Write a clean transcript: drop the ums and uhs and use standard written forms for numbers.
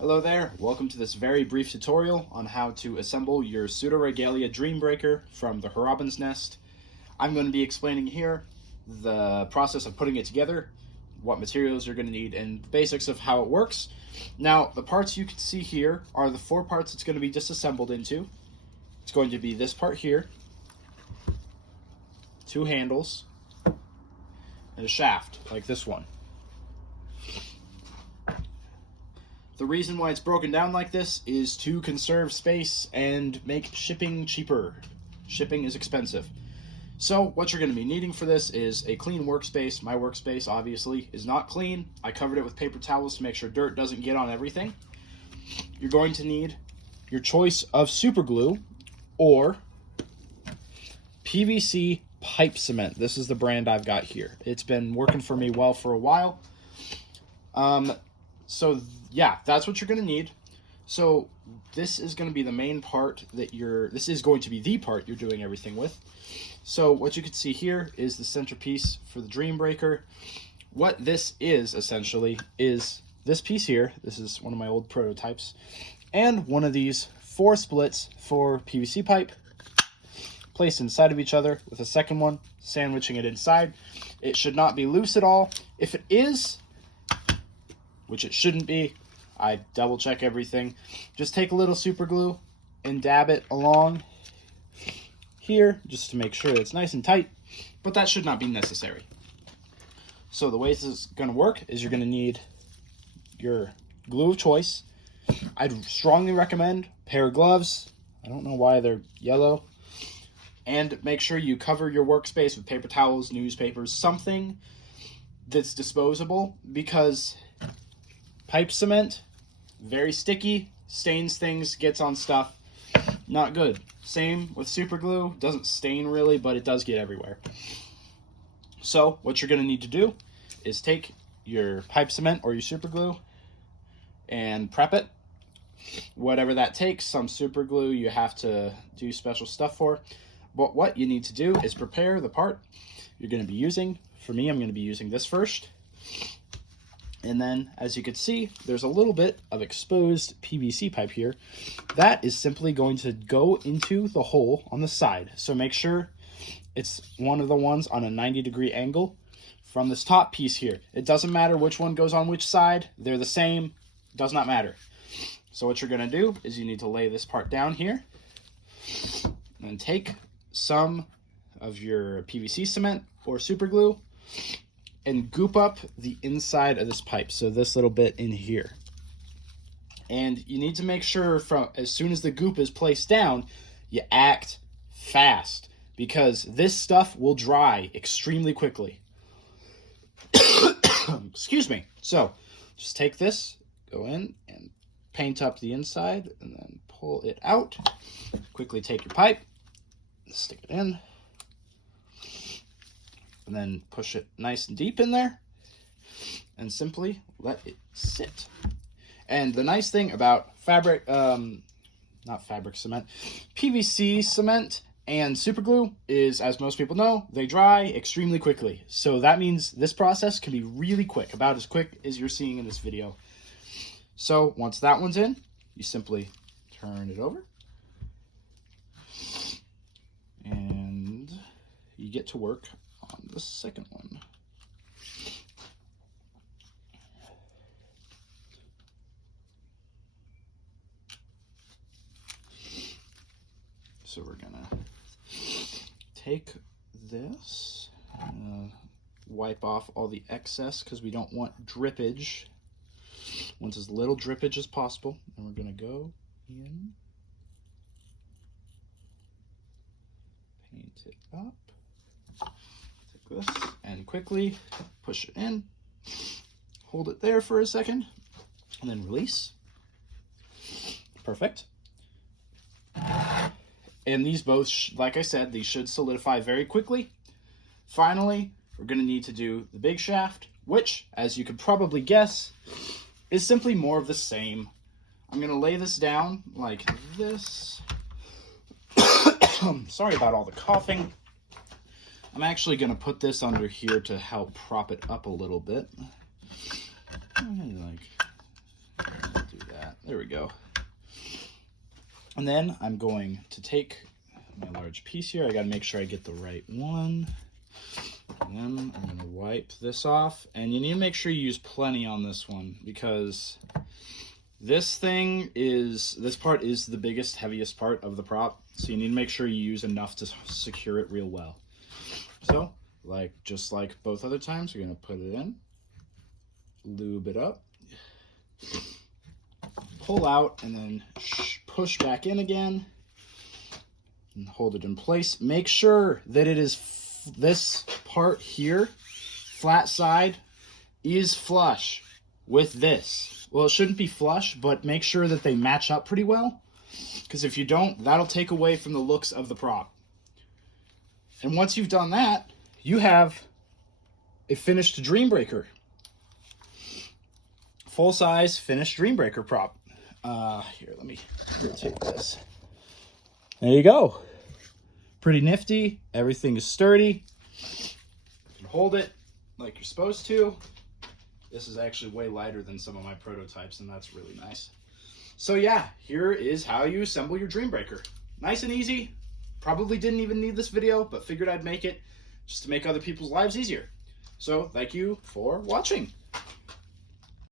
Hello there, welcome to this very brief tutorial on how to assemble your Pseudoregalia Dream Breaker from the Robin's Nest. I'm going to be explaining here the process of putting it together, what materials you're going to need, and the basics of how it works. Now, the parts you can see here are the 4 parts it's going to be disassembled into. It's going to be this part here, 2 handles, and a shaft, like this one. The reason why it's broken down like this is to conserve space and make shipping cheaper. Shipping is expensive. So what you're going to be needing for this is a clean workspace. My workspace, obviously, is not clean. I covered it with paper towels to make sure dirt doesn't get on everything. You're going to need your choice of super glue or PVC pipe cement. This is the brand I've got here. It's been working for me well for a while. So yeah, that's what you're going to need. So this is going to be the main part that this is going to be the part you're doing everything with. So what you can see here is the centerpiece for the Dream Breaker. What this is essentially is this piece here. This is one of my old prototypes. And one of these 4 splits for PVC pipe placed inside of each other with a second one sandwiching it inside. It should not be loose at all. If it is, which it shouldn't be, I double check everything. Just take a little super glue and dab it along here just to make sure it's nice and tight, but that should not be necessary. So the way this is going to work is you're going to need your glue of choice. I'd strongly recommend a pair of gloves. I don't know why they're yellow. And make sure you cover your workspace with paper towels, newspapers, something that's disposable, because pipe cement, very sticky, stains things, gets on stuff, not good. Same with super glue, doesn't stain really, but it does get everywhere. So what you're going to need to do is take your pipe cement or your super glue and prep it. Whatever that takes, some super glue you have to do special stuff for. But what you need to do is prepare the part you're going to be using. For me, I'm going to be using this first. And then, as you can see, there's a little bit of exposed PVC pipe here. That is simply going to go into the hole on the side. So make sure it's one of the ones on a 90-degree angle from this top piece here. It doesn't matter which one goes on which side. They're the same. Does not matter. So what you're going to do is you need to lay this part down here and take some of your PVC cement or super glue and goop up the inside of this pipe, so this little bit in here. And you need to make sure from as soon as the goop is placed down, you act fast, because this stuff will dry extremely quickly. Excuse me. So just take this, go in and paint up the inside, and then pull it out. Quickly take your pipe, stick it in, and then push it nice and deep in there, and simply let it sit. And the nice thing about not fabric cement, PVC cement and super glue is, as most people know, they dry extremely quickly. So that means this process can be really quick, about as quick as you're seeing in this video. So once that one's in, you simply turn it over, and you get to work on the second one. So we're gonna take this, wipe off all the excess because we don't want drippage. Want as little drippage as possible, and we're gonna go in, paint it up. This and quickly push it in, hold it there for a second, and then release. Perfect. And these both, like I said, these should solidify very quickly. Finally, we're going to need to do the big shaft, which, as you could probably guess, is simply more of the same. I'm going to lay this down like this. Sorry about all the coughing. I'm actually going to put this under here to help prop it up a little bit. Do that. There we go. And then I'm going to take my large piece here. I got to make sure I get the right one. And then I'm going to wipe this off. And you need to make sure you use plenty on this one, because this part is the biggest, heaviest part of the prop. So you need to make sure you use enough to secure it real well. So, just like both other times, you're going to put it in, lube it up, pull out, and then push back in again, and hold it in place. Make sure that it is this part here, flat side, is flush with this. Well, it shouldn't be flush, but make sure that they match up pretty well, because if you don't, that'll take away from the looks of the prop. And once you've done that, you have a finished Dream Breaker. Full-size finished Dream Breaker prop. Here, let me take this. There you go. Pretty nifty. Everything is sturdy. You hold it like you're supposed to. This is actually way lighter than some of my prototypes, and that's really nice. So yeah, here is how you assemble your Dream Breaker. Nice and easy. Probably didn't even need this video, but figured I'd make it just to make other people's lives easier. So thank you for watching.